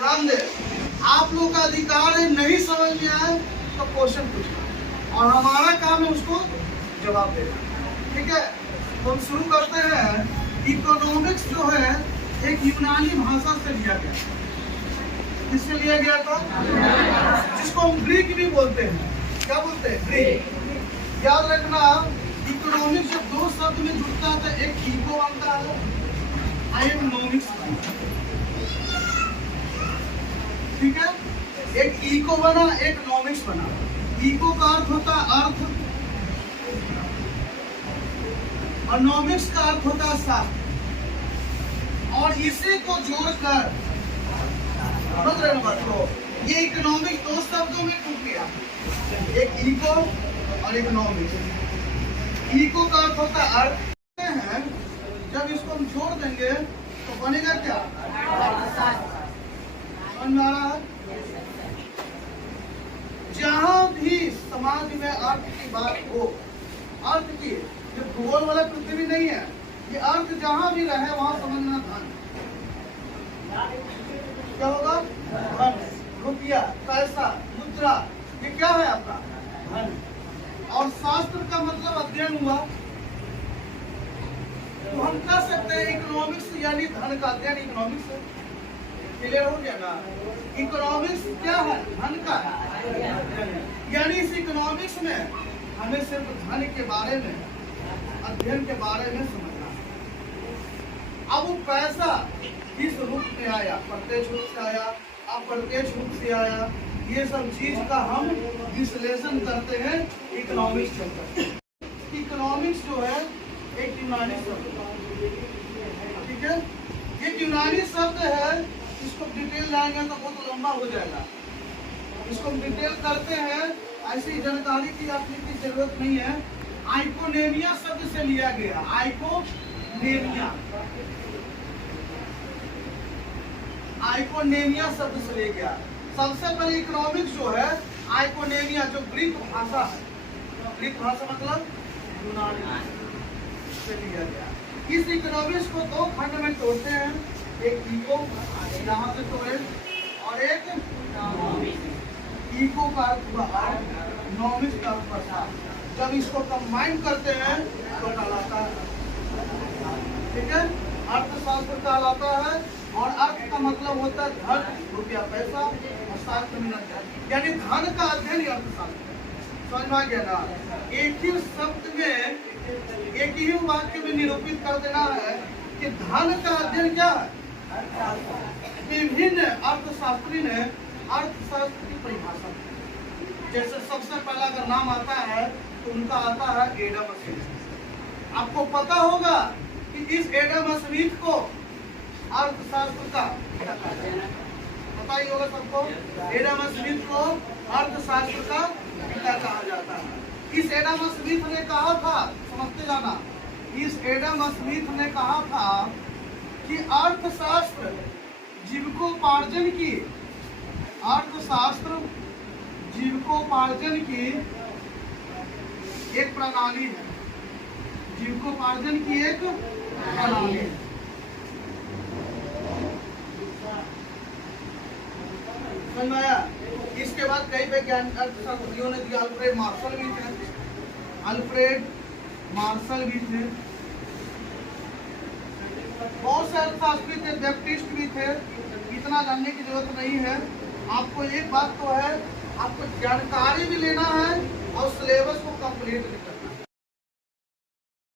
ध्यान दे, आप लोग का अधिकार है, नहीं समझ में आए तो क्वेश्चन पूछना और हमारा काम है उसको जवाब देना। ठीक है, तो हम शुरू करते हैं। इकोनॉमिक्स जो है एक यूनानी भाषा से लिया गया। किससे लिया गया था? जिसको हम ग्रीक भी बोलते हैं। क्या बोलते हैं? ग्रीक। याद रखना, इकोनॉमिक्स जब दो शब्द में जुड़ता है तो एक इको बनता है, एक नॉमिक्स बनता है। ठीक है, एक इको बना, एक नॉमिक्स बना। इको का अर्थ होता है अर्थ और नॉमिक्स का अर्थ होता है शास्त्र, और इसी को जोड़कर समझ रहे हैं बात को, ये इकोनॉमिक्स दो शब्दों में टूट गया, एक इको और एक नॉमिक्स। इको का अर्थ होता है अर्थ है, जब इसको हम छोड़ देंगे तो बनेगा क्या? समझ में आ रहा है? जहां भी समाज में अर्थ की बात हो, अर्थ की, ये भूगोल वाला पृथ्वी नहीं है, ये अर्थ जहां भी रहे वहां समझना धन। क्या होगा? धन, रुपया, पैसा, मुद्रा, ये क्या है आपका? धन। और शास्त्र का मतलब अध्ययन हुआ, तो हम कह सकते हैं इकोनॉमिक्स यानी धन का अध्ययन इकोनॉमिक्स है। क्लियर हो गया ना? इकोनॉमिक्स क्या है? धन का है। यानी इस इकोनॉमिक्स में हमें सिर्फ धन के बारे में, अध्ययन के बारे में समझना है। अब वो पैसा किस रूप में आया, प्रत्यक्ष रूप से आया, अप्रत्यक्ष रूप से आया, ये सब चीज का हम विश्लेषण करते हैं इकोनॉमिक्स चलकर। इकोनॉमिक्स जो है एक यूनानी शब्द है। ठीक है, ये यूनानी शब्द है, इसको डिटेल लाएंगे तो बहुत लंबा हो जाएगा। इसको हम डिटेल करते हैं, ऐसी जानकारी की आपने की जरूरत नहीं है। आइकोनेमिया शब्द से लिया गया, आइकोनेमिया, आइकोनेमिया शब्द से लिया गया। सबसे पहले इकोनॉमिक्स जो है आइकोनेमिया, जो ग्रीक भाषा है, ग्रीक भाषा मतलब यूनानी से लिया गया। इस इकोनॉमिक्स को दो खंड में तोड़ते हैं, एक इको यहाँ से तोड़े और एक नॉमिक्स। इको का अर्थ हुआ, नॉमिक्स का अर्थ प्रसाद। जब इसको कंबाइन करते हैं तो कहलाता है, ठीक है, अर्थशास्त्र कहलाता है। और अर्थ का मतलब होता है धन, रुपया, पैसा, और शास्त्र में अध्ययन, यानी धन का अध्ययन ही अर्थशास्त्र। समझ में आ गया ना? एक ही शब्द में, एक ही वाक्य में निरूपित कर देना है कि धन का अध्ययन क्या है। विभिन्न अर्थशास्त्री ने अर्थशास्त्र की परिभाषा, जैसे सबसे पहला अगर नाम आता है तो उनका आता है एडम स्मिथ। आपको पता होगा कि इस एडम स्मिथ को अर्थशास्त्र का पता ही होगा सबको। एडम स्मिथ को अर्थशास्त्र का पिता कहा जाता है। इस एडम स्मिथ ने कहा था, समझते जाना, इस एडम स्मिथ ने कहा था कि अर्थशास्त्र जीविकोपार्जन की, अर्थशास्त्र जीविकोपार्जन की एक प्रणाली है। जीविकोपार्जन की एक प्रणाली है। समझ में आया? इसके बाद कई वैज्ञानिक अर्थशास्त्रियों ने दिया, अल्फ्रेड मार्शल भी थे, अल्फ्रेड मार्शल भी थे, बहुत से अर्थशास्त्री थे, बैप्टिस्ट भी थे। इतना जानने की जरूरत नहीं है। आपको एक बात तो है, आपको जानकारी भी लेना है और सिलेबस को कंप्लीट भी करना है।